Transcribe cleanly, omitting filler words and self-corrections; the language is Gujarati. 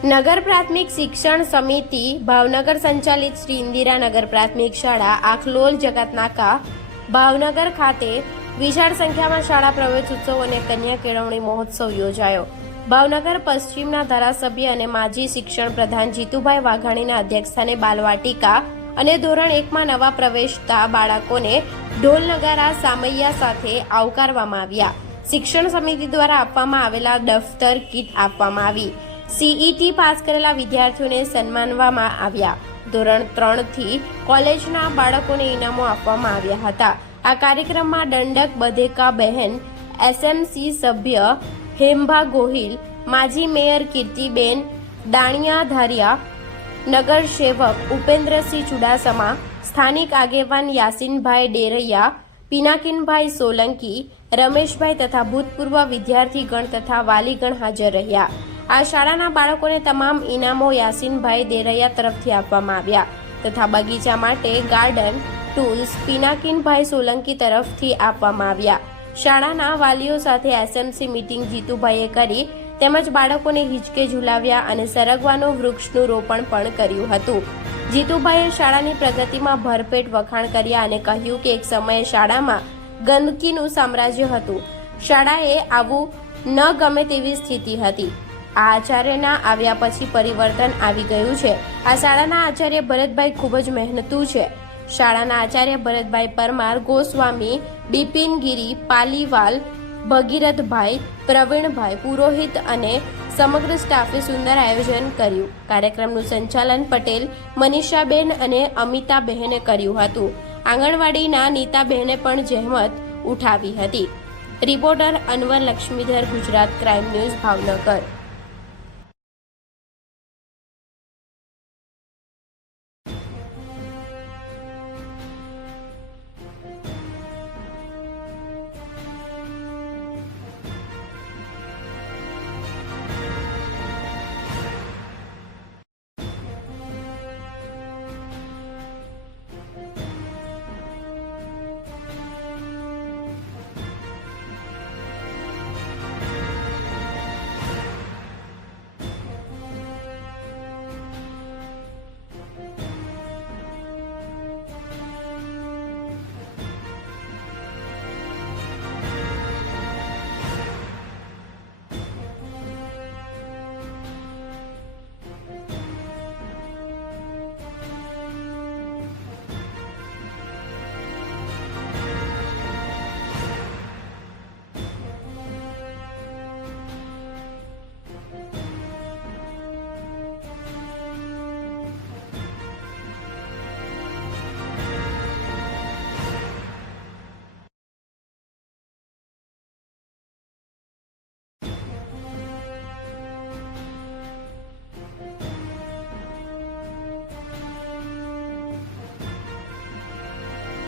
નગર પ્રાથમિક શિક્ષણ સમિતિ ભાવનગર સંચાલિત શ્રી ઇન્દિરાનગર પ્રાથમિક શાળા આખલોલ જગતનાકા ભાવનગર ખાતે વિશાળ સંખ્યામાં શાળા પ્રવેશ ઉત્સવ અને કન્યા કેળવણી મહોત્સવ યોજાયો। ભાવનગર પશ્ચિમના ધારાસભ્ય અને માજી શિક્ષણ પ્રધાન જીતુભાઈ વાઘાણીના અધ્યક્ષસ્થાને બાલવાટિકા અને ધોરણ 1માં નવા પ્રવેશતા બાળકોને ઢોલ નગારા સામૈયા સાથે આવકારવામાં આવ્યા। શિક્ષણ સમિતિ દ્વારા આપવામાં આવેલા દફતર કીટ આપવામાં આવી। सीईटी पास करेला विद्यार्थीओने सन्मानवामां आव्या। धोरण 3 થી કોલેજના બાળકોને ઇનામો આપવામાં આવ્યા હતા। આ કાર્યક્રમમાં દંડક બધેકા બહેન, એસએમસી સભ્ય હેમભા ગોહિલ, માજી મેયર કીર્તિબેન દાણિયા ધારિયા, નગર સેવક ઉપેન્દ્રસિંહ ચુડાસમા, સ્થાનિક આગેવાન યાસીનભાઈ ડેરૈયા, પિનાકીનભાઈ સોલંકી, રમેશભાઈ તથા ભૂતપૂર્વ વિદ્યાર્થીગણ તથા વાલીગણ હાજર રહ્યા। આ શાળાના બાળકોને તમામ ઇનામો યાસીનભાઈ દેરૈયા તરફથી આપવામાં આવ્યા તથા બગીચા માટે ગાર્ડન ટૂલ્સ પિનાકીનભાઈ સોલંકી તરફથી આપવામાં આવ્યા। શાળાના વાલીઓ સાથે એસએમસી મીટિંગ જીતુભાઈએ કરી તેમજ બાળકોને હિંચકે ઝુલાવ્યા અને સરગવાનું વૃક્ષનું રોપણ પણ કર્યું હતું। જીતુભાઈએ શાળાની પ્રગતિમાં ભરપેટ વખાણ કર્યા અને કહ્યું કે એક સમયે શાળામાં ગંદકીનું સામ્રાજ્ય હતું। શાળાએ આવું ન ગમે તેવી સ્થિતિ હતી। આ આચાર્યના આવ્યા પછી પરિવર્તન આવી ગયું છે। આ શાળાના આચાર્ય ભરતભાઈ ખૂબ જ મહેનતુ છે। શાળાના આચાર્ય ભરતભાઈ પરમાર, ગોસ્વામી, બિપિનગીરી, પાલીવાલ, ભગીરથભાઈ, પ્રવીણભાઈ, પુરોહિત અને સમગ્ર સ્ટાફે સુંદર આયોજન કર્યું। કાર્યક્રમનું સંચાલન પટેલ મનીષાબેન અને અમિતાબહેને કર્યું હતું। આંગણવાડીના નીતાબહેને પણ જહેમત ઉઠાવી હતી। Reporter Anwar Laxmidhar, Gujarat crime news, Bhavnagar.